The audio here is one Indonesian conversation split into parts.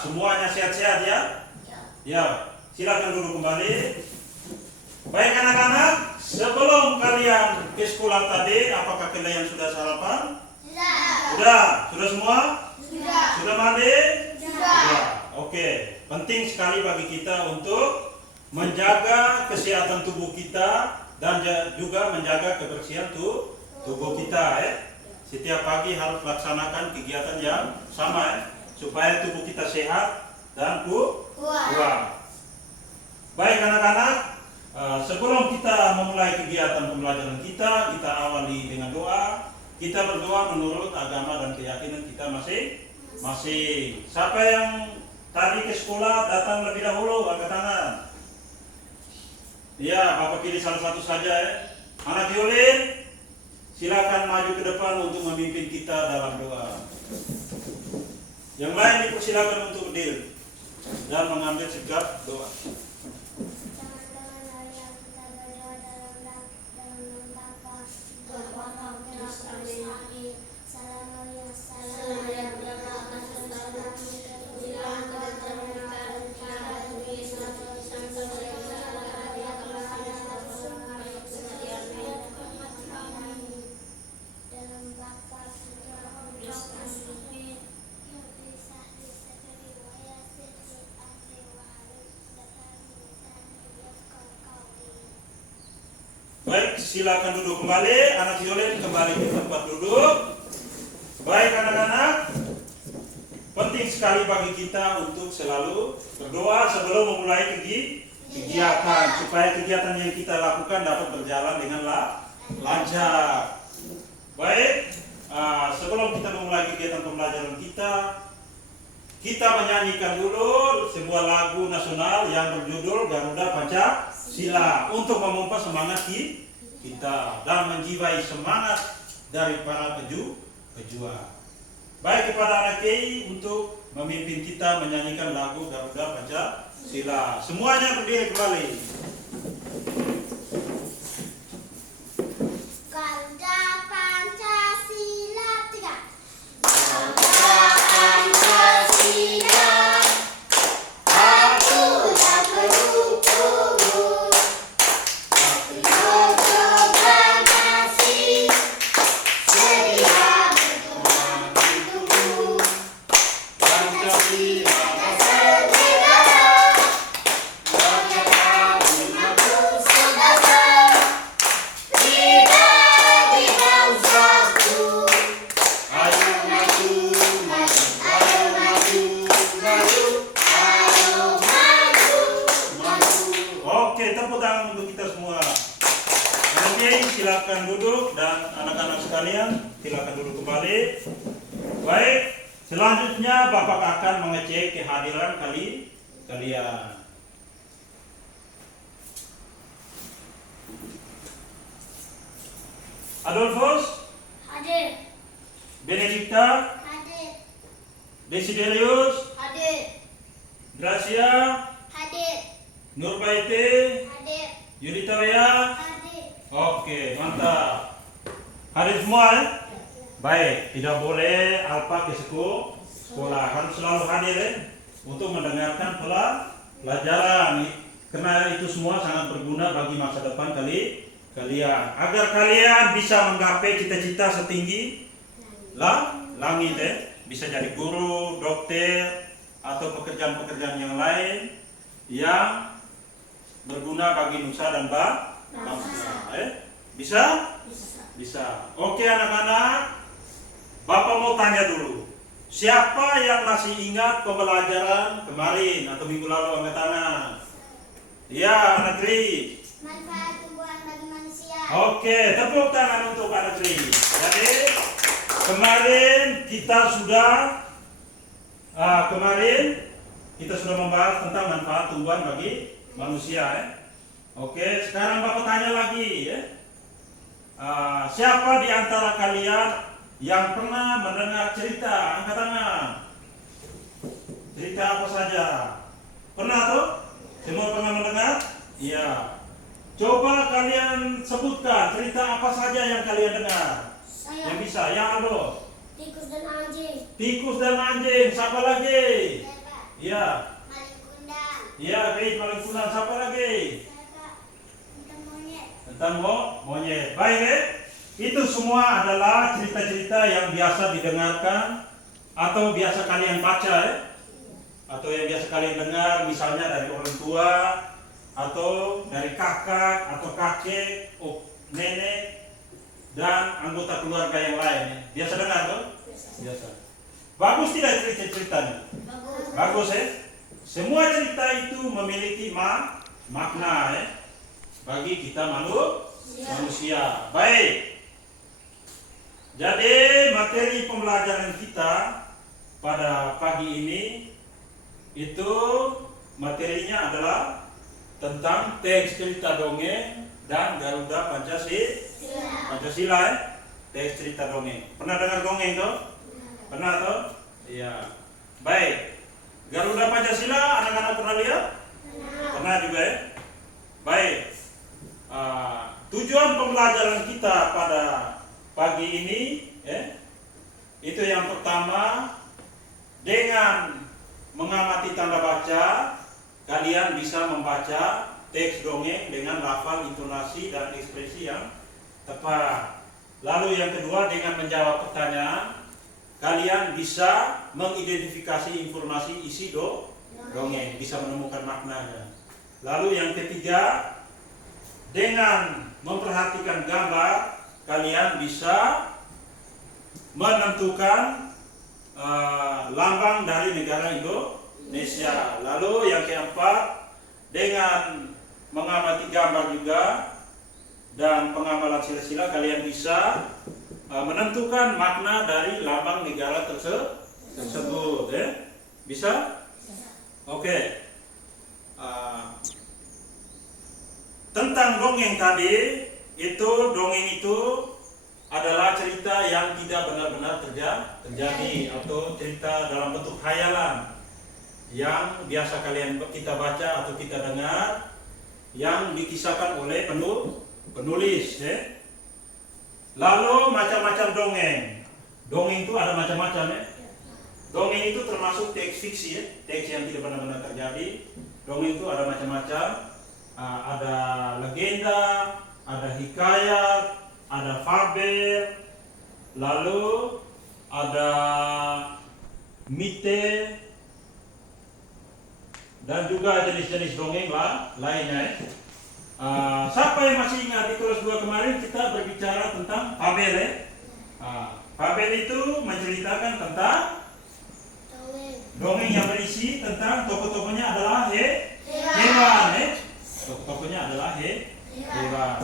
semuanya sehat-sehat ya? Ya, silakan duduk kembali. Baik anak-anak, sebelum kalian ke sekolah tadi, apakah kalian sudah sarapan? Sudah semua? Sudah mandi? Sudah. Oke, penting sekali bagi kita untuk menjaga kesehatan tubuh kita dan juga menjaga kebersihan tubuh kita ya. Setiap pagi harus laksanakan kegiatan yang sama ya, supaya tubuh kita sehat dan kuat. Baik anak-anak, sebelum kita memulai kegiatan pembelajaran kita awali dengan doa. Kita berdoa menurut agama dan keyakinan kita masing-masing. Siapa yang tadi ke sekolah datang lebih dahulu, angkat tangan. Ya, Bapak pilih salah satu saja ya. Anak Yulin, silakan maju ke depan untuk memimpin kita dalam doa. Yang lain dipersilakan untuk berdiri dan mengambil sikap doa. Baik, silakan duduk kembali. Anak Yolin kembali ke tempat duduk. Baik anak-anak, penting sekali bagi kita untuk selalu berdoa sebelum memulai kegiatan, supaya kegiatan yang kita lakukan dapat berjalan dengan lancar. Baik, sebelum kita memulai kegiatan pembelajaran kita menyanyikan dulu sebuah lagu nasional yang berjudul Garuda Pancasila untuk memompa semangat kita dan menjiwai semangat dari para pejuang. Baik, kepada anak Kei untuk memimpin kita menyanyikan lagu Garuda Pancasila. Semuanya berdiri kembali. Garuda Pancasila 3. Silakan duduk dan anak-anak sekalian silakan duduk kembali. Baik, selanjutnya Bapak akan mengecek kehadiran kalian. Adolfus? Hadir. Benedikta? Hadir. Desiderius? Hadir. Gracia? Hadir. Nurbaiti? Hadir. Yudita Rea? Hadir. Oke, mantap. Hadir semua ya? Baik, tidak boleh alpa ke sekolah, harus selalu hadir ya, untuk mendengarkan pelajaran. Karena itu semua sangat berguna bagi masa depan kalian. Agar kalian bisa menggapai cita-cita setinggi langit ya. Bisa jadi guru, dokter, atau pekerjaan-pekerjaan yang lain yang berguna bagi nusa dan bangsa. Bisa? Bisa. Oke anak-anak, Bapak mau tanya dulu. Siapa yang masih ingat pembelajaran kemarin atau minggu lalu, angkat tangan. Ya, anak Tri. Manfaat tumbuhan bagi manusia. Oke, tepuk tangan untuk anak Tri. Jadi kemarin kita sudah membahas tentang manfaat tumbuhan bagi manusia ya. Oke, sekarang Bapak tanya lagi ya. Siapa di antara kalian yang pernah mendengar cerita? Angkat tangan. Cerita apa saja? Pernah tuh? Semua pernah mendengar? Iya. Coba kalian sebutkan cerita apa saja yang kalian dengar. Saya. Yang bisa, yang ada. Tikus dan anjing. Tikus dan anjing, siapa lagi? Iya. Maling kundang. Iya, Kris maling kundang. Siapa lagi? Tentang monyet. Tentang monyet. Baik, itu semua adalah cerita-cerita yang biasa didengarkan atau biasa kalian baca, atau yang biasa kalian dengar, misalnya dari orang tua atau dari kakak atau kakek, nenek dan anggota keluarga yang lain. Biasa dengar tuh? Biasa. Bagus tidak cerita-ceritanya? Bagus. Bagus, Semua cerita itu memiliki makna, bagi kita manusia. Baik. Jadi materi pembelajaran kita pada pagi ini itu materinya adalah tentang teks cerita dongeng dan Garuda Pancasila. Teks cerita dongeng. Pernah dengar dongeng tuh? Pernah tuh? Iya. Baik. Garuda Pancasila anak-anak pernah lihat? Pernah juga, Baik. Tujuan pembelajaran kita pada pagi ini, itu yang pertama, dengan mengamati tanda baca, kalian bisa membaca teks dongeng dengan lafal, intonasi, dan ekspresi yang tepat. Lalu yang kedua, dengan menjawab pertanyaan, kalian bisa mengidentifikasi informasi isi dongeng, bisa menemukan maknanya. Lalu yang ketiga, dengan memperhatikan gambar, kalian bisa menentukan lambang dari negara Indonesia. Lalu yang keempat, dengan mengamati gambar juga dan pengamalan sila-sila, kalian bisa menentukan makna dari lambang negara tersebut. Bisa? Oke. Tentang dongeng tadi, dongeng itu adalah cerita yang tidak benar-benar terjadi atau cerita dalam bentuk khayalan yang biasa kita baca atau kita dengar, yang dikisahkan oleh penulis. Lalu macam-macam dongeng. Dongeng itu ada macam-macam, Dongeng itu termasuk teks fiksi, teks yang tidak benar-benar terjadi. Dongeng itu ada macam-macam. Ada legenda, ada hikayat, ada fabel, lalu ada mite, dan juga jenis-jenis dongeng lainnya. Siapa yang masih ingat di kelas 2 kemarin kita berbicara tentang fabel, Fabel itu menceritakan tentang dongeng yang berisi tentang tokoh-tokohnya adalah hewan, Tokoh-tokohnya adalah hewan.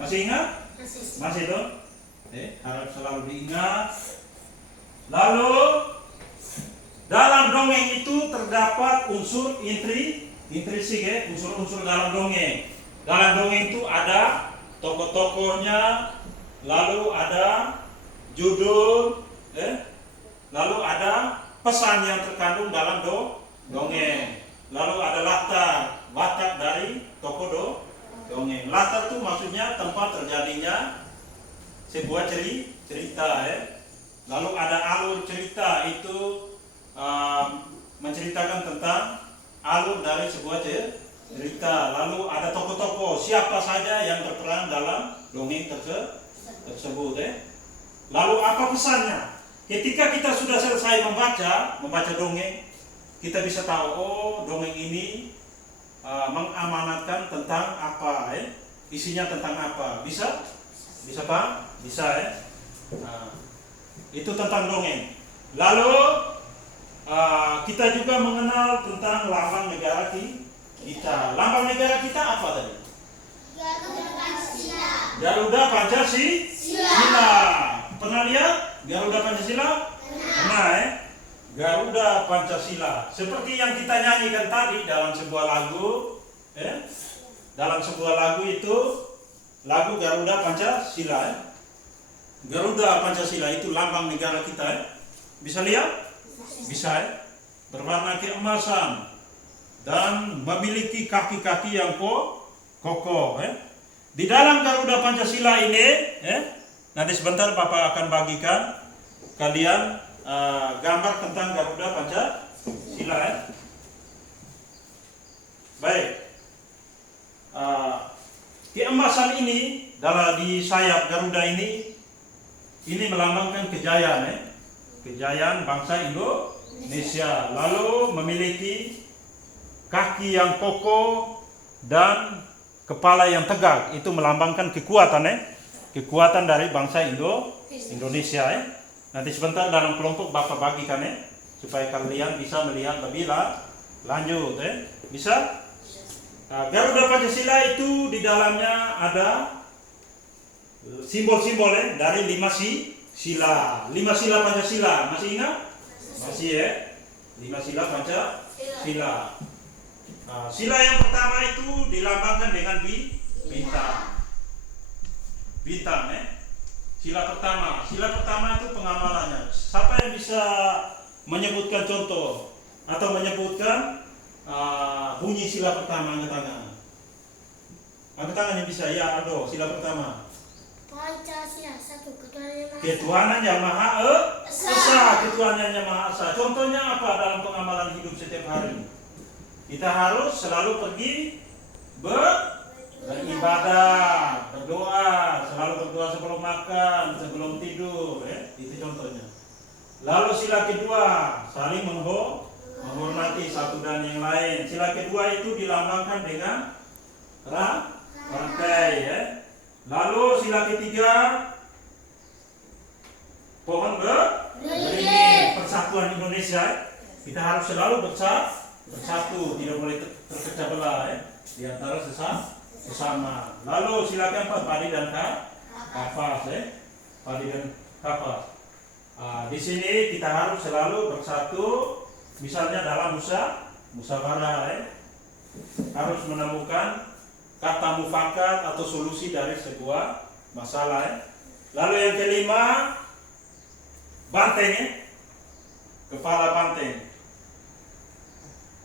Masih ingat? Masih dong? Harap selalu diingat. Lalu dalam dongeng itu terdapat unsur intrinsik, unsur-unsur dalam dongeng. Dalam dongeng itu ada tokoh-tokohnya, lalu ada judul, lalu ada pesan yang terkandung dalam dongeng. Lalu ada watak dari tokoh dongeng. Latar itu maksudnya tempat terjadinya sebuah cerita. Lalu ada alur cerita, itu menceritakan tentang alur dari sebuah cerita. Lalu ada tokoh-tokoh, siapa saja yang berperan dalam dongeng tersebut. Lalu apa pesannya? Ketika kita sudah selesai membaca dongeng, kita bisa tahu, dongeng ini mengamanatkan tentang apa, isinya tentang apa. Bisa Pak? Bisa, itu tentang dongeng. Lalu kita juga mengenal tentang lambang negara kita. Lambang negara kita apa tadi? Garuda Pancasila. Pernah lihat Garuda Pancasila? Pernah, Garuda Pancasila. Seperti yang kita nyanyikan tadi dalam sebuah lagu, dalam sebuah lagu itu, lagu Garuda Pancasila. Garuda Pancasila itu lambang negara kita. Bisa lihat? Bisa, berwarna keemasan dan memiliki kaki-kaki yang kokoh. Di dalam Garuda Pancasila ini, nanti sebentar Bapak akan bagikan kalian gambar tentang Garuda Pancasila. keemasan ini di sayap Garuda ini melambangkan kejayaan, kejayaan bangsa Indonesia. Lalu memiliki kaki yang kokoh dan kepala yang tegak, itu melambangkan kekuatan, kekuatan dari bangsa Indonesia. Nanti sebentar dalam kelompok Bapak bagikan, supaya kalian bisa melihat lebih lanjut. Bisa? Nah, Garuda Pancasila itu di dalamnya ada simbol-simbol dari 5 sila. 5 sila Pancasila, masih ingat? Masih 5 sila Pancasila. Nah, sila yang pertama itu dilambangkan dengan bintang. Bintang, Sila pertama itu pengamalannya. Siapa yang bisa menyebutkan contoh atau menyebutkan bunyi sila pertama? Angkat tangan. Angkat tangan yang bisa. Ya, Aldo, sila pertama. Pancasila 1. Ketuhanan Yang Maha Esa. Ketuhanan Yang Maha Esa. Contohnya apa dalam pengamalan hidup setiap hari? Kita harus selalu pergi beribadah, berdoa, selalu berdoa sebelum makan, sebelum tidur, itu contohnya. Lalu sila kedua, saling menghormati satu dan yang lain. Sila kedua itu dilambangkan dengan rantai, Lalu sila ketiga, pohon beringin, persatuan Indonesia. Kita harus selalu bersatu, tidak boleh terpecah belah, di antara sesama. Lalu sila keempat, padi dan kapas, padi dan kapas. Di sini kita harus selalu bersatu, misalnya dalam musyawarah, harus menemukan kata mufakat atau solusi dari sebuah masalah. Lalu yang kelima, banteng, kepala banteng.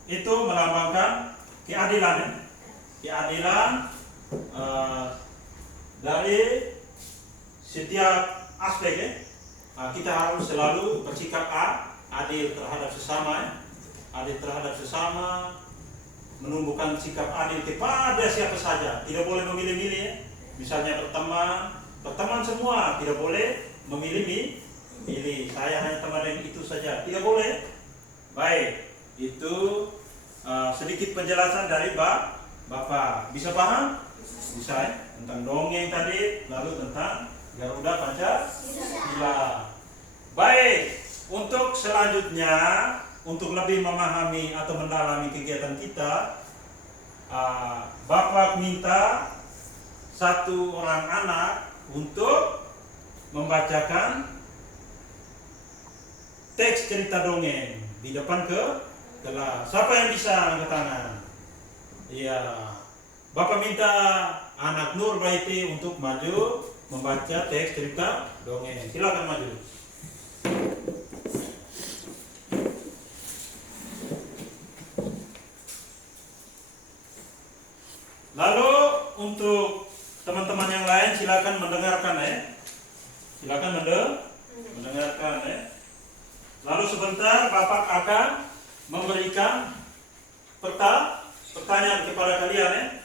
Itu melambangkan keadilan, dari setiap aspek. Kita harus selalu bersikap adil terhadap sesama, menumbuhkan sikap adil kepada siapa saja, tidak boleh memilih-milih. Misalnya berteman semua, tidak boleh memilih-milih. Saya hanya teman yang itu saja, tidak boleh. Baik. Itu sedikit penjelasan dari Bapak. Bisa paham? Bisa, tentang dongeng tadi, lalu tentang Garuda Pancasila. Baik, untuk selanjutnya, untuk lebih memahami atau mendalami kegiatan kita, Bapak minta satu orang anak untuk membacakan teks cerita dongeng di depan kelas. Siapa yang bisa angkat tangan? Iya. Bapak minta anak Nur Baiti untuk maju membaca teks cerita dongeng. Silakan maju. Lalu untuk teman-teman yang lain silakan mendengarkan, Silakan mendengarkan, Lalu sebentar Bapak akan memberikan pertanyaan kepada kalian,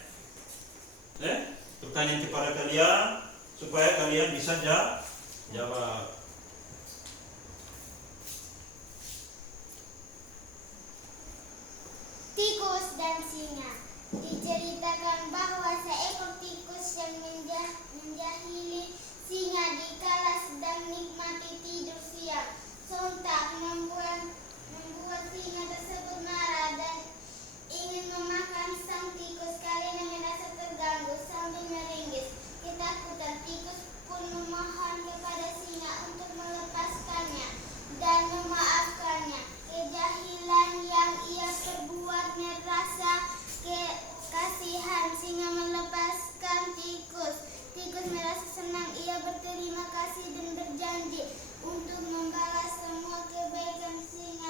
pertanyaan kepada kalian supaya kalian bisa jawab. Tikus dan singa. Diceritakan bahwa seekor tikus yang menjahili singa dikala sedang nikmati tidur siang. Sontak membuat singa tersebut marah dan ingin memakan sang tikus karena merasa terganggu. Sambil meringis ketakutan, tikus pun memohon kepada singa untuk melepaskannya dan memaafkannya. Kejahilan yang ia perbuat merasa kasihan singa melepaskan tikus. Tikus merasa senang, ia berterima kasih dan berjanji untuk membalas semua kebaikan singa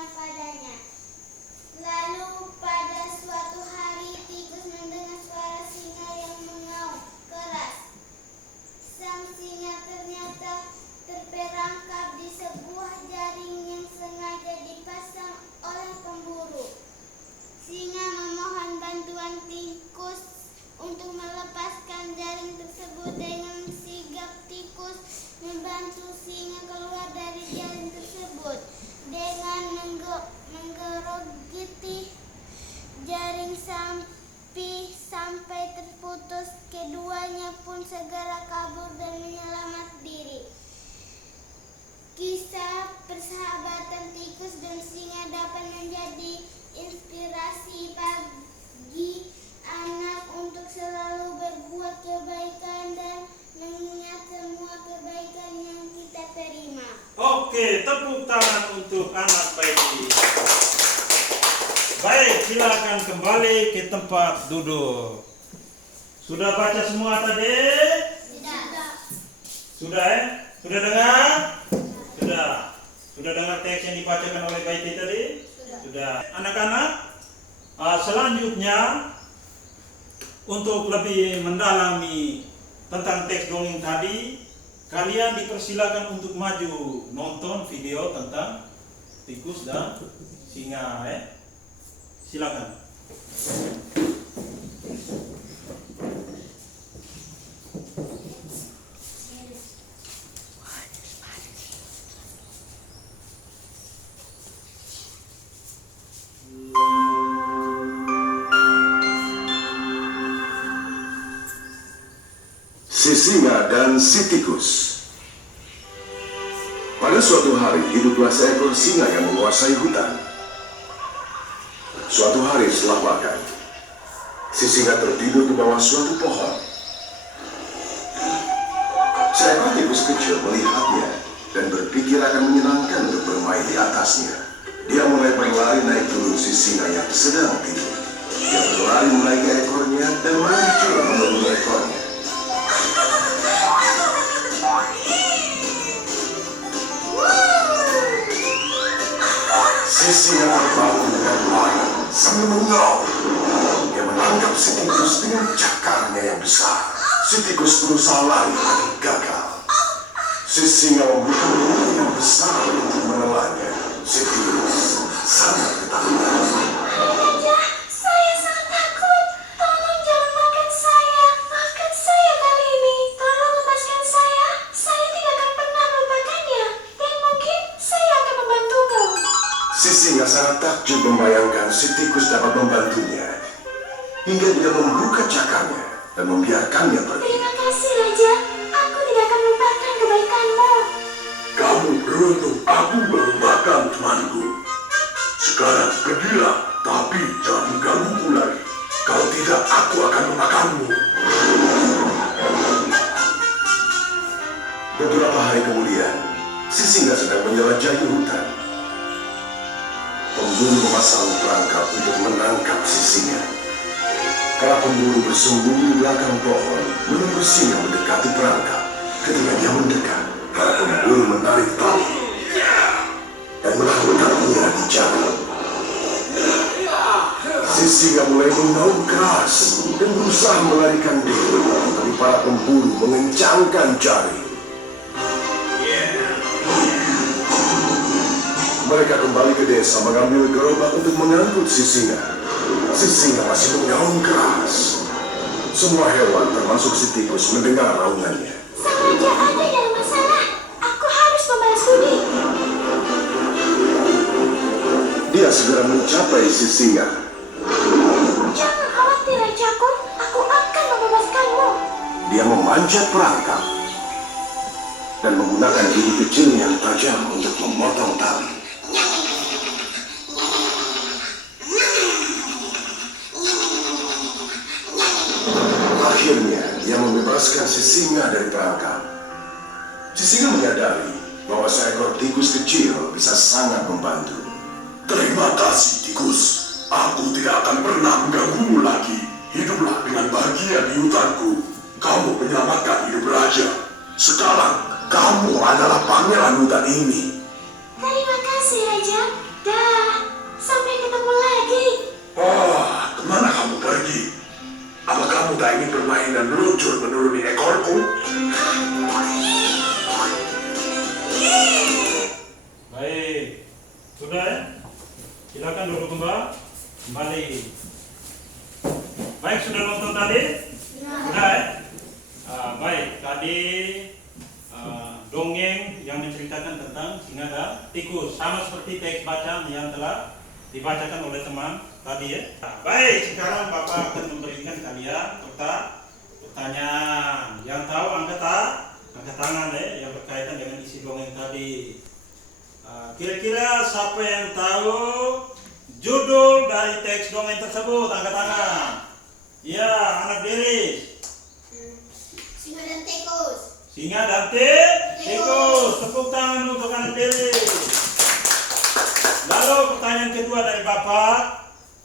menggerogoti jaring sampai terputus. Keduanya pun segera kabur dan menyelamat diri. Kisah persahabatan tikus dan singa dapat menjadi inspirasi bagi anak untuk selalu berbuat kebaikan dan mengingat semua kebaikan yang kita terima. Oke, tepuk tangan untuk anak baik. Baik, silakan kembali ke tempat duduk. Sudah baca semua tadi? Sudah Sudah dengar? Sudah dengar teks yang dibacakan oleh Baiti tadi? Sudah. Anak-anak, selanjutnya untuk lebih mendalami tentang teks dongeng tadi, kalian dipersilakan untuk maju nonton video tentang tikus dan singa. Silakan. Si singa dan si tikus. Pada suatu hari hiduplah seekor singa yang menguasai hutan. Suatu hari setelah makan, si singa tertidur di bawah suatu pohon. Seekor tikus kecil melihatnya dan berpikir akan menyenangkan untuk bermain di atasnya. Dia mulai berlari naik turun si singa yang sedang tidur. Dia berlari menaiki ekornya dan maju juga menuruni ekornya. Si singa terbangun dengan lari sambil mengaum. Dia menangkap si tikus dengan cakarnya yang besar. Si tikus berusaha lari tapi gagal. Si singa membuka mulut yang besar untuk menelannya. Si tikus sangat ketakutan. Raja, saya sangat takut. Tolong jangan makan saya. Makan saya kali ini. Tolong lepaskan saya. Saya tidak akan pernah melupakannya. Dan mungkin saya akan membantumu. Si singa sangat takjub membayangkan si tikus dapat membantunya. Hingga dia membuka cakarnya dan membiarkannya pergi. Terima kasih, Raja. Aku tidak akan lupakan kebaikanmu. Kamu beruntung aku melupakan temanku. Sekarang pergilah, tapi jangan menggangguku lagi. Kalau tidak, aku akan memakanmu. Beberapa hari kemudian, si singa sedang menjelajahi hutan. Pemburu memasang perangkap untuk menangkap si singa. Para pemburu bersembunyi di belakang pohon, menunggu singa mendekati perangkap. Ketika dia mendekat, para pemburu menarik tali dan menangkapnya di jalan. Si singa mulai mengaum keras dan berusaha melarikan diri, tapi para pemburu mengencangkan jaring. Mereka kembali ke desa mengambil gerobak untuk mengangkut si singa. Si singa masih mengaum keras. Semua hewan termasuk si tikus mendengar raungannya. Sang Raja ada dalam masalah. Aku harus membalas budi. Dia segera mencapai si singa. Jangan khawatir, Rajaku. Aku akan membebaskanmu. Dia memanjat perangkap dan menggunakan gigi kecilnya yang tajam untuk memotong tali. Akhirnya, dia membebaskan si singa dari perangkap. Si singa menyadari bahwa seekor tikus kecil bisa sangat membantu. Terima kasih, tikus. Aku tidak akan pernah mengganggumu lagi. Hiduplah dengan bahagia di hutanku. Kamu menyelamatkan hidup raja. Sekarang, kamu adalah pangeran hutan ini. Terima kasih, Raja. Dah, sampai ketemu lagi. Kemana kamu pergi? Apa kamu tak ingin bermain dan meluncur menuruni ekorku? Baik. Sudah ya? Silakan duduk kembali. Baik, sudah nonton tadi? Sudah ya? Baik, tadi dongeng yang menceritakan tentang singa dan tikus. Sama seperti teks bacaan yang telah dibacakan oleh teman tadi ya. Nah, baik, sekarang Bapak akan memberikan kalian pertanyaan. Yang tahu angkat tangan ya, yang berkaitan dengan isi dongeng tadi. Kira-kira siapa yang tahu judul dari teks dongeng tersebut? Angkat tangan. Ya, anak Deris. Singa dan tikus. Singa dan tikus. Tepuk tangan untuk anak Deris. Lalu pertanyaan kedua dari Bapak,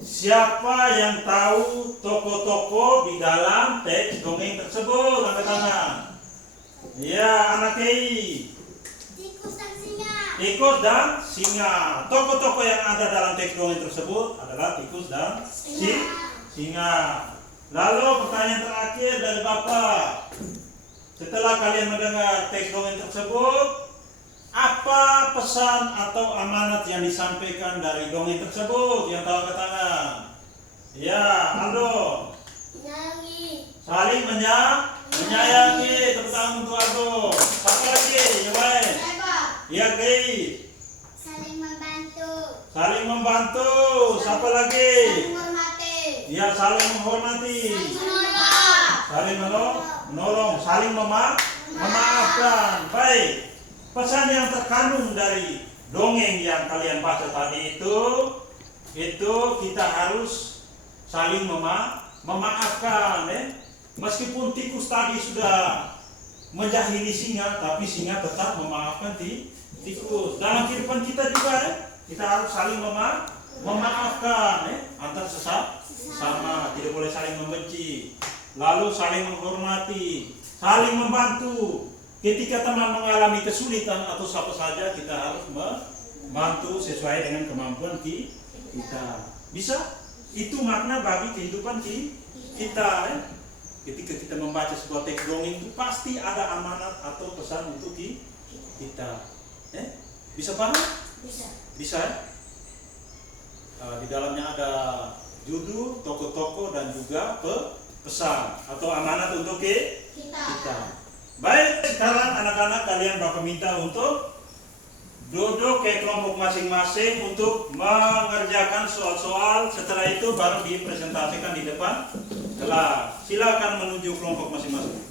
siapa yang tahu tokoh-tokoh di dalam teks dongeng tersebut? Angkat tangan. Ya, anak Kei. Tikus dan singa. Tikus dan singa. Tokoh-tokoh yang ada dalam teks dongeng tersebut adalah tikus dan singa. Lalu pertanyaan terakhir dari Bapak, setelah kalian mendengar teks dongeng tersebut, apa pesan atau amanat yang disampaikan dari dongeng tersebut? Yang tahu angkat tangan. Ya, Aldo. Menyayangi. Saling menyayangi. Tepuk tangan untuk Aldo. Satu lagi, yang lain. Eba. Ya, Kei. Saling membantu. Saling membantu. Siapa lagi? Saling menghormati. Ya, saling menghormati. Saling menolong. Saling menolong. Saling memaafkan. Baik. Pesan yang terkandung dari dongeng yang kalian baca tadi itu kita harus saling memaafkan ya. Meskipun tikus tadi sudah menjahili singa, tapi singa tetap memaafkan tikus. Dalam kehidupan kita juga ya, kita harus saling memaafkan ya, antar sesama, tidak boleh saling membenci. Lalu saling menghormati, saling membantu. Ketika teman mengalami kesulitan atau siapa saja, kita harus membantu sesuai dengan kemampuan kita. Bisa? Itu makna bagi kehidupan kita ya. Ketika kita membaca sebuah teks dongeng itu pasti ada amanat atau pesan untuk kita. Bisa paham? Bisa ya? Di dalamnya ada judul, tokoh-tokoh dan juga pesan atau amanat untuk kita. Baik, sekarang anak-anak kalian Bapak minta untuk duduk ke kelompok masing-masing untuk mengerjakan soal-soal. Setelah itu baru dipresentasikan di depan kelas. Silakan menuju kelompok masing-masing.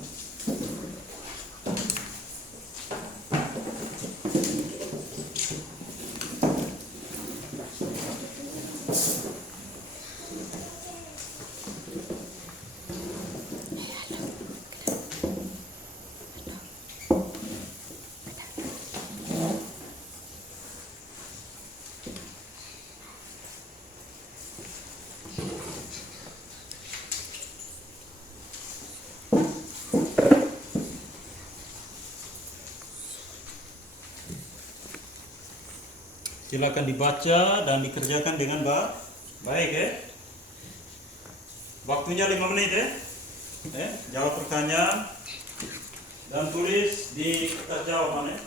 Silakan dibaca dan dikerjakan dengan baik ya. Waktunya 5 menit ya. Jawab pertanyaan dan tulis di kertas jawaban ya.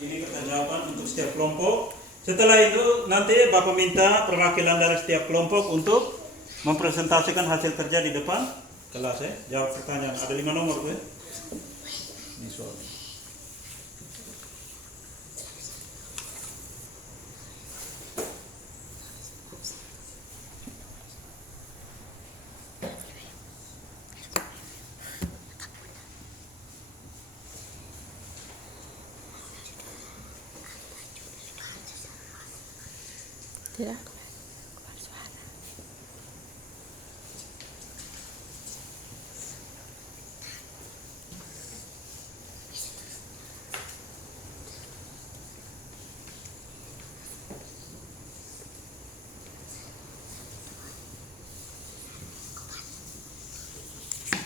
Ini kertas jawaban untuk setiap kelompok. Setelah itu nanti Bapak minta perwakilan dari setiap kelompok untuk mempresentasikan hasil kerja di depan kelas ya. Jawab pertanyaan. Ada 5 nomor tuh ya. Ini soal. Tidak.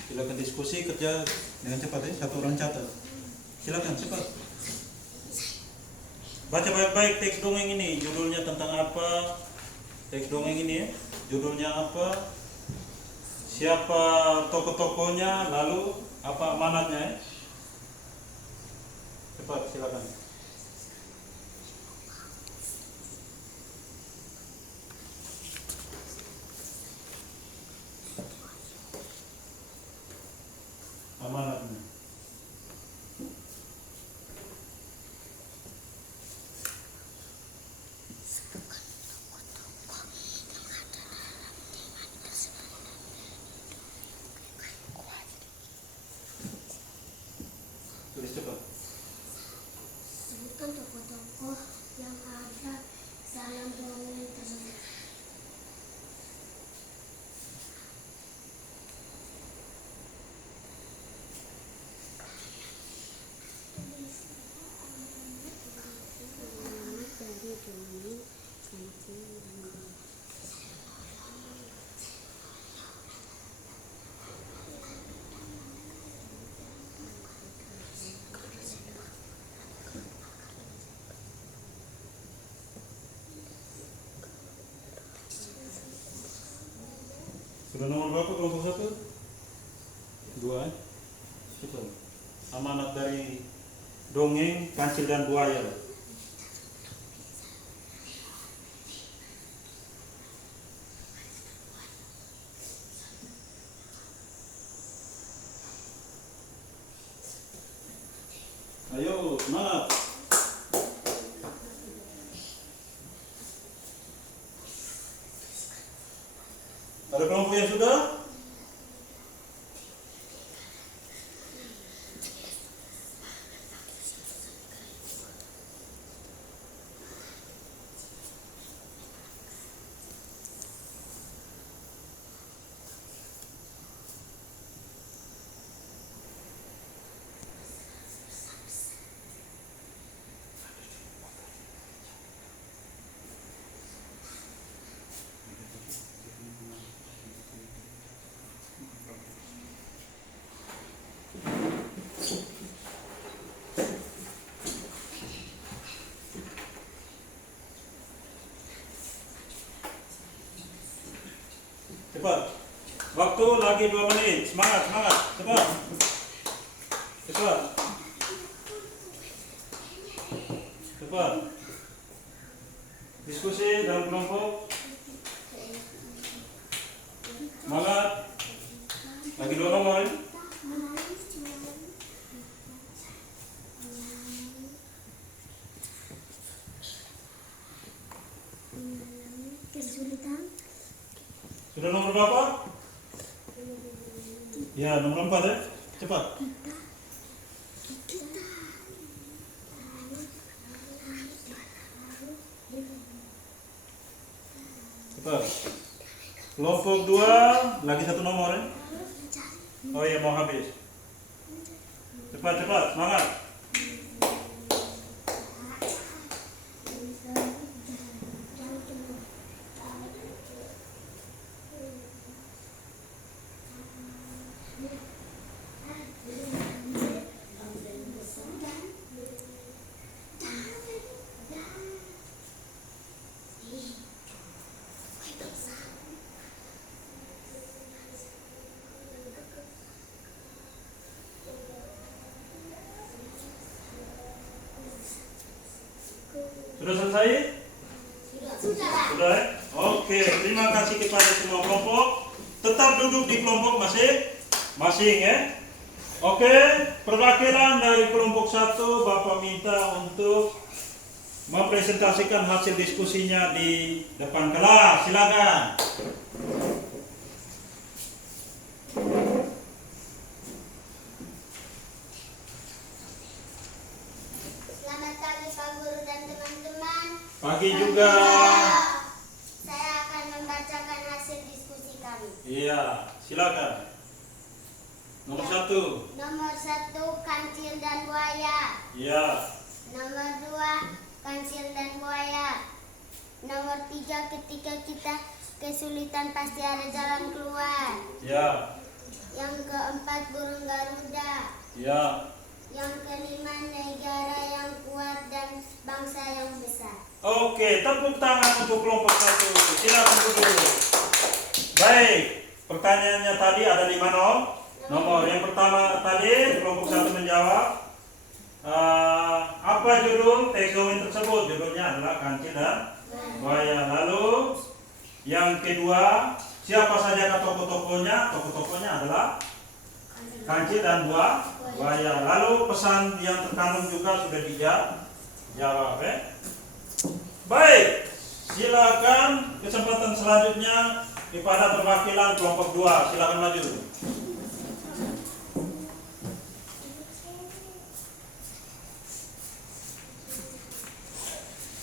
Silakan diskusi, kerja dengan cepat ya. Satu orang catat. Silakan cepat. Baca baik-baik teks dongeng ini. Judulnya tentang apa? Teks dongeng ini ya. Judulnya apa? Siapa tokoh-tokohnya? Lalu apa amanatnya ya? Cepat, silakan. Amanatnya. Sudah nomor berapa kelompok 1? 2. Itu amanat dari dongeng Kancil dan Buaya. Ayo, semangat. Ada kelompok yang sudah? Cepat. Waktu lagi 2 menit. Semangat, semangat. Cepat. Cepat. Cepat. Diskusi dalam kelompok. Semangat. Lagi 2 nomor ini. Kesulitan. Sudah nomor berapa? Ya, nomor 4 ya. Cepat. Cepat. Kelompok 2 lagi 1 nomor ya. Oh iya, mau habis. Cepat, cepat, semangat. Sudah selesai? Sudah ya? Oke, terima kasih kepada semua kelompok. Tetap duduk di kelompok masing-masing ya. Oke, perwakilan dari kelompok 1 Bapak minta untuk mempresentasikan hasil diskusinya di depan kelas. Silakan. Selamat pagi Pak Guru dan teman-teman. Pagi juga. Saya akan membacakan hasil diskusi kami. Iya, silakan. Nomor 1. Nomor 1, Kancil dan Buaya. Iya. Nomor 2, Kancil dan Buaya. Nomor 3, ketika kita kesulitan pasti ada jalan keluar. Iya. Yang keempat, burung Garuda. Iya. Yang kelima, negara yang kuat dan bangsa yang besar. Oke, tepuk tangan untuk kelompok 1. Silakan duduk. Baik, pertanyaannya tadi ada 5 nomor. Yang pertama tadi kelompok 1 menjawab. Apa judul teks dongeng tersebut? Judulnya adalah Kancil dan Buaya. Lalu yang kedua, siapa saja tokoh-tokohnya? Tokoh-tokohnya adalah Kancil dan Buaya. Lalu pesan yang terkandung juga sudah dijawab ya. Baik, silakan kesempatan selanjutnya kepada perwakilan kelompok 2. Silakan maju.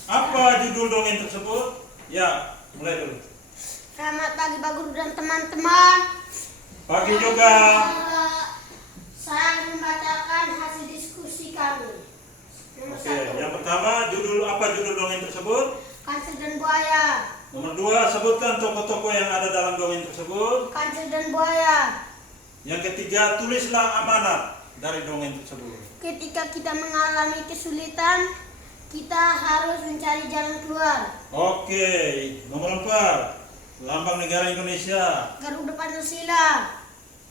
Apa judul dongeng tersebut? Ya, mulai dulu. Selamat pagi Pak Guru dan teman-teman. Pagi juga. Saya membacakan hasil diskusi kami. Nomor Oke, 1, yang pertama apa judul dongeng tersebut? Kancil dan Buaya. Nomor 2, sebutkan tokoh-tokoh yang ada dalam dongeng tersebut. Kancil dan Buaya. Yang ketiga, tulislah amanat dari dongeng tersebut. Ketika kita mengalami kesulitan, kita harus mencari jalan keluar. Oke, nomor 4, Lambang negara Indonesia. Garuda Pancasila.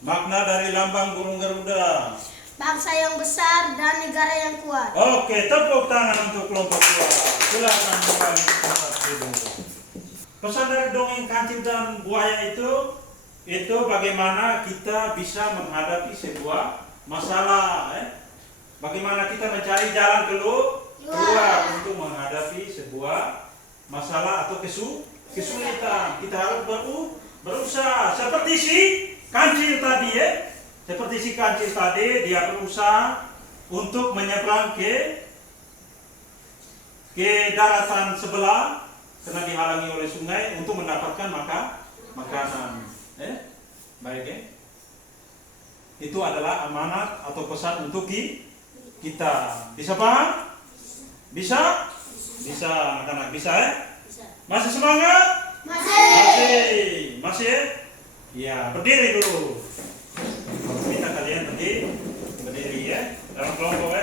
Makna dari lambang burung Garuda. Bangsa yang besar dan negara yang kuat. Oke, tepuk tangan untuk kelompok 2. Silakan mulai tempat duduk. Pesan dari dongeng kancil dan buaya itu bagaimana kita bisa menghadapi sebuah masalah, bagaimana kita mencari jalan keluar untuk menghadapi sebuah masalah atau kesulitan. Kita harus berusaha seperti si kancil tadi, seperti si kancil tadi, dia berusaha untuk menyeberang ke daratan sebelah karena dihalangi oleh sungai untuk mendapatkan makanan. Baik, itu adalah amanat atau pesan untuk kita. Bisa paham? Bisa anak-anak, bisa Masih semangat? Masih ya, berdiri dulu. Minta kalian berdiri dalam kelompok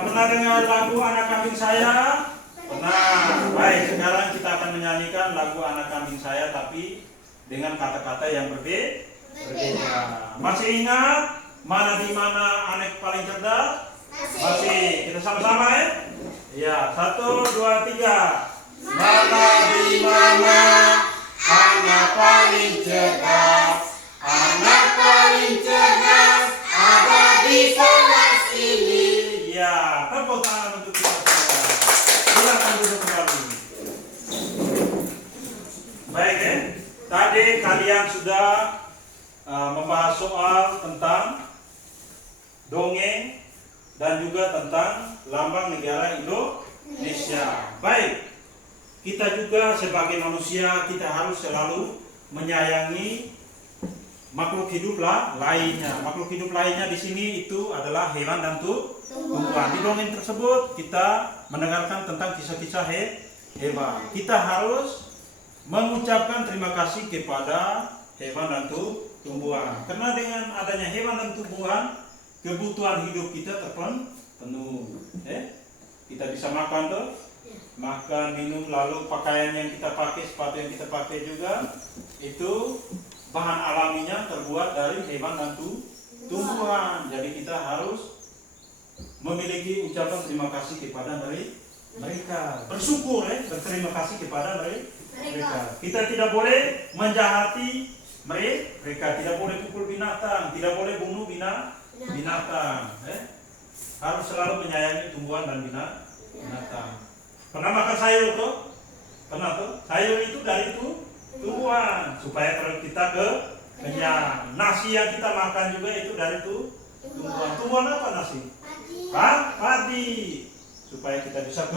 pernah dengar lagu Anak Kambing Saya? Pernah. Baik, sekarang kita akan menyanyikan lagu Anak Kambing Saya tapi dengan kata-kata yang berbeda. Masih ingat mana di mana anak paling cerdas? Masih. Kita sama-sama ya. 1, 2, 3. Mana di mana anak paling cerdas? Anak paling cerdas ada di kelas ini. Ya, tepuk tangan untuk kita semua. Silakan duduk kembali. Baik, tadi kalian sudah membahas soal tentang dongeng dan juga tentang lambang negara Indonesia. Baik, kita juga sebagai manusia kita harus selalu menyayangi makhluk hidup lainnya. Makhluk hidup lainnya di sini itu adalah hewan dan tumbuhan. Di dongeng tersebut kita mendengarkan tentang kisah-kisah hewan. Kita harus mengucapkan terima kasih kepada hewan dan tumbuhan. Karena dengan adanya hewan dan tumbuhan, kebutuhan hidup kita terpenuh. Kita bisa makan makan, minum, lalu pakaian yang kita pakai, sepatu yang kita pakai juga itu bahan alaminya terbuat dari hewan dan tumbuhan. Jadi kita harus memiliki ucapan terima kasih kepada mereka. Bersyukur, berterima kasih kepada mereka. Kita tidak boleh menjahati mereka, tidak boleh pukul binatang, tidak boleh bunuh binatang. Harus selalu menyayangi tumbuhan dan binatang. Pernah makan sayur tuh? Pernah tuh? Sayur itu dari tumbuhan supaya perut kita kenyang. Nasi yang kita makan juga itu dari tumbuhan. Tumbuhan apa nasi? Padi. Supaya kita bisa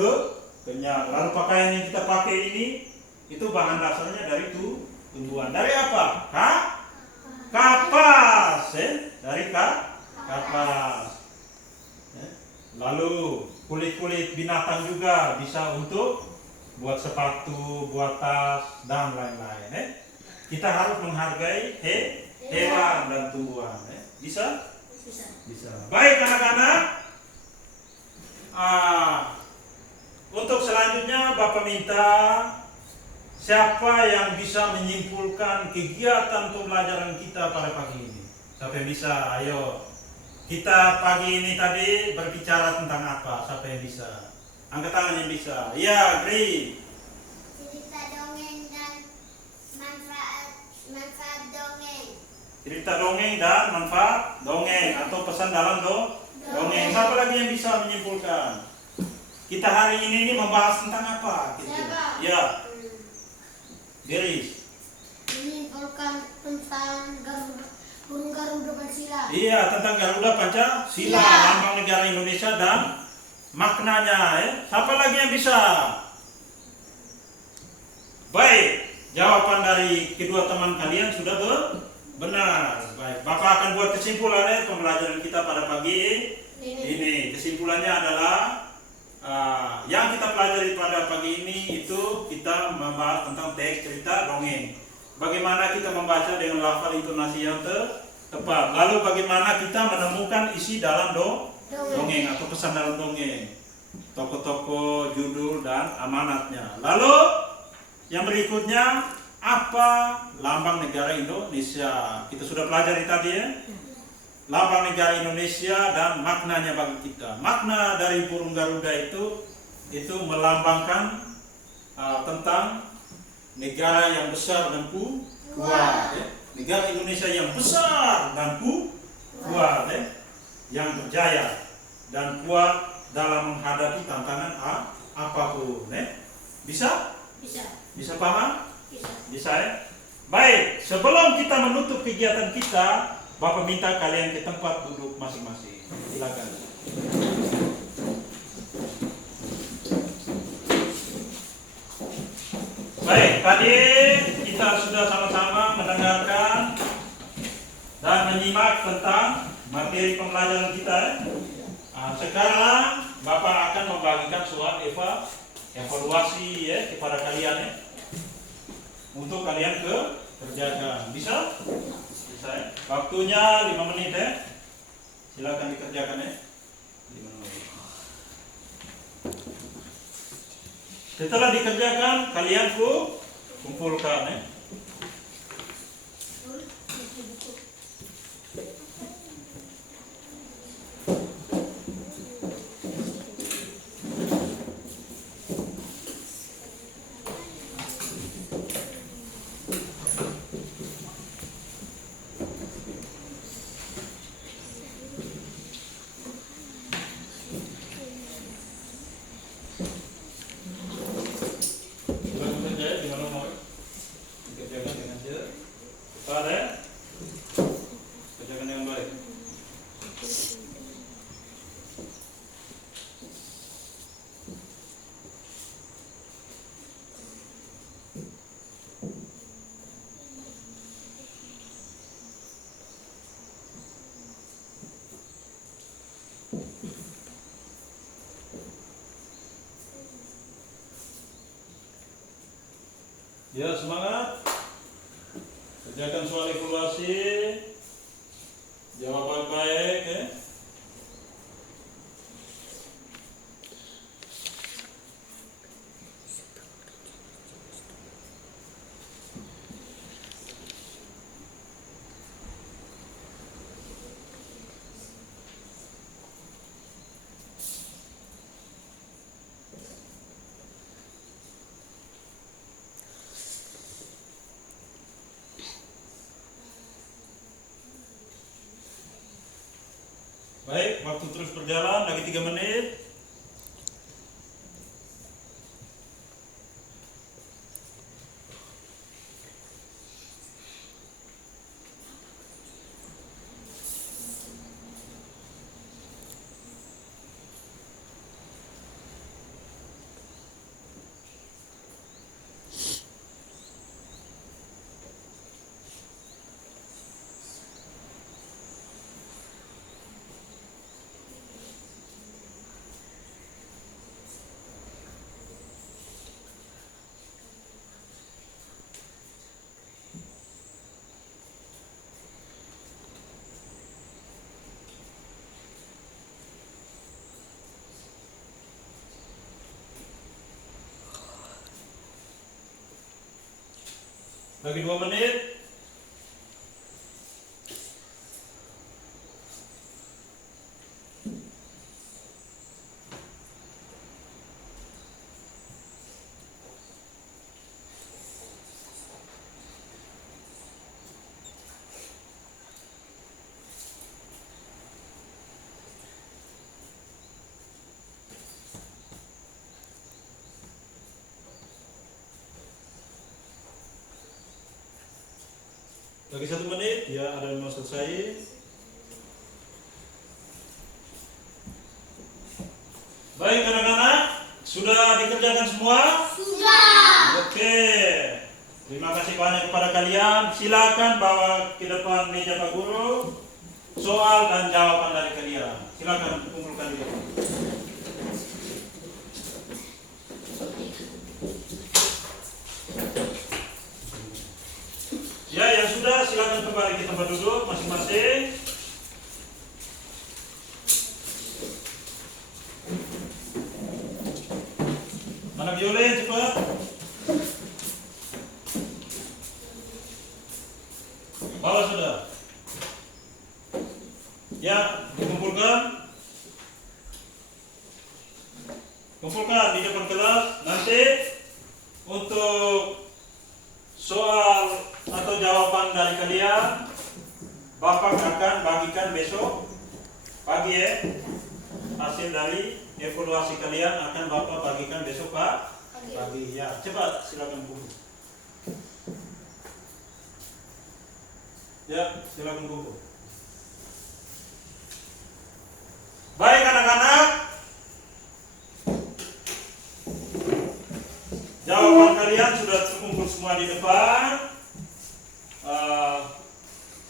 kenyang. Lalu pakaian yang kita pakai ini itu bahan dasarnya dari tumbuhan. Dari apa? Kapas. Dari kapas. Lalu kulit-kulit binatang juga bisa untuk buat sepatu, buat tas, dan lain-lain. Kita harus menghargai hewan dan tumbuhan. Bisa? Bisa. Baik anak-anak. Untuk selanjutnya Bapak minta siapa yang bisa menyimpulkan kegiatan pembelajaran kita pada pagi ini? Siapa yang bisa? Ayo. Kita pagi ini tadi berbicara tentang apa? Siapa yang bisa? Angkat tangan yang bisa. Ya, Gri. Cerita dongeng dan manfaat dongeng. Cerita dongeng dan manfaat dongeng atau pesan dalam dongeng. Siapa lagi yang bisa menyimpulkan? Kita hari ini membahas tentang apa? Siapa? Ya. Geris. Menyimpulkan tentang burung Garuda Pancasila. Iya, tentang Garuda Pancasila, lambang negara Indonesia dan maknanya. Siapa lagi yang bisa? Baik, jawaban dari kedua teman kalian sudah benar. Baik, Bapak akan buat kesimpulan pembelajaran kita pada pagi ini. Kesimpulannya adalah yang kita pelajari pada pagi ini itu kita membahas tentang teks cerita dongeng. Bagaimana kita membaca dengan lafal intonasi yang tepat. Lalu bagaimana kita menemukan isi dalam dongeng atau pesan dalam dongeng. Tokoh-tokoh, judul dan amanatnya. Lalu Yang berikutnya, apa lambang negara Indonesia? Kita sudah pelajari tadi ya. Lambang negara Indonesia dan maknanya bagi kita. Makna dari burung Garuda itu melambangkan tentang negara yang besar dan kuat. Ya. Negara Indonesia yang besar dan kuat, ya. Yang berjaya dan kuat dalam menghadapi tantangan apapun. Ya. Bisa? Bisa paham? Bisa ya? Baik, sebelum kita menutup kegiatan kita, Bapak minta kalian ke tempat duduk masing-masing. Silakan. Baik, tadi kita sudah sama-sama mendengarkan dan menyimak tentang materi pembelajaran kita. Sekarang Bapak akan membagikan surat evaluasi ya kepada kalian ya, untuk kalian kerjakan. Bisa? Bisa ya? Waktunya 5 menit ya. Silakan dikerjakan ya. 5 menit. Setelah dikerjakan, kalian kumpulkan ya. Kerjakan dengan baik. Ya, semangat. Kerjakan soal evaluasi. Jawab baik-baik ya. Baik, waktu terus berjalan, lagi 3 menit. Lagi 2 menit. Lagi 1 menit, ya ada yang mau selesai. Baik anak-anak, sudah dikerjakan semua? Sudah. Oke. Terima kasih banyak kepada kalian. Silakan bawa ke depan meja Pak Guru soal dan jawaban dari kalian. Silakan kumpulkan dulu. Ya, yang sudah silakan kembali ke tempat duduk masing-masing. Mana Violen cepat. Bawa sudah. Ya, dikumpulkan. Kumpulkan di depan kelas. Nanti untuk soal atau jawaban dari kalian, Bapak akan bagikan besok pagi ya. Hasil dari evaluasi kalian akan Bapak bagikan besok pagi. Ya, cepat silakan kumpul. Ya, silakan kumpul. Baik anak-anak, jawaban kalian sudah terkumpul semua di depan.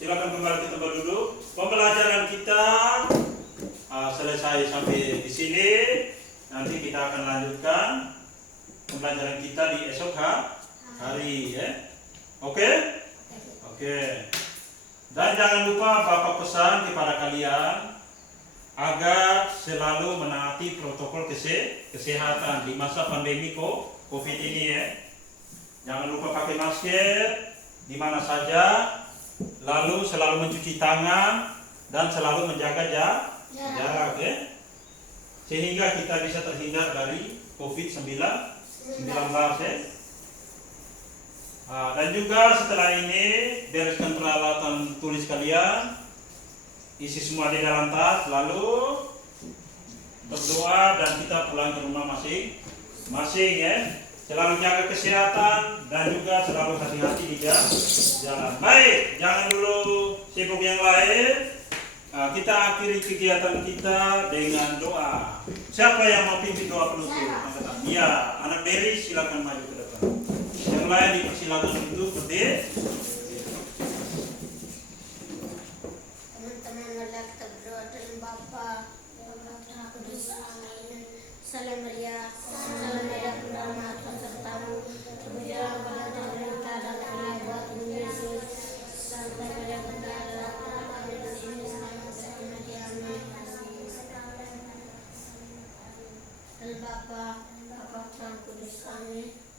Silakan kembali ke tempat duduk. Pembelajaran kita selesai sampai di sini. Nanti kita akan lanjutkan pembelajaran kita di esok hari ya. Oke? Oke. Dan jangan lupa Bapak pesan kepada kalian agar selalu menaati protokol kesehatan di masa pandemi COVID ini ya. Jangan lupa pakai masker di mana saja, lalu selalu mencuci tangan dan selalu menjaga jarak ya. Sehingga kita bisa terhindar dari COVID-19 ya. Dan juga setelah ini bereskan peralatan tulis kalian, isi semua di dalam tas, lalu berdoa dan kita pulang ke rumah masing-masing ya. Selalu jaga kesehatan dan juga selalu hati-hati di jalan. Baik, jangan dulu sibuk yang lain. Kita akhiri kegiatan kita dengan doa. Siapa yang mau pimpin doa penutup? Ya, anak Dewi silakan maju ke depan. Yang lain dipersilakan untuk berdiri. Teman-teman, marilah kita berdoa dalam Bapa, Putra, Kudus, Amin. Salam Maria, salam Maria, penuh Tuhan sertamu. Terpujilah pada Tuhan kita dan anak buah Tuhan Yesus. Santa Maria, Bunda Allah, kami di sini selama Maria, Amin. Dalam Bapa, Putra, Kudus, Amin.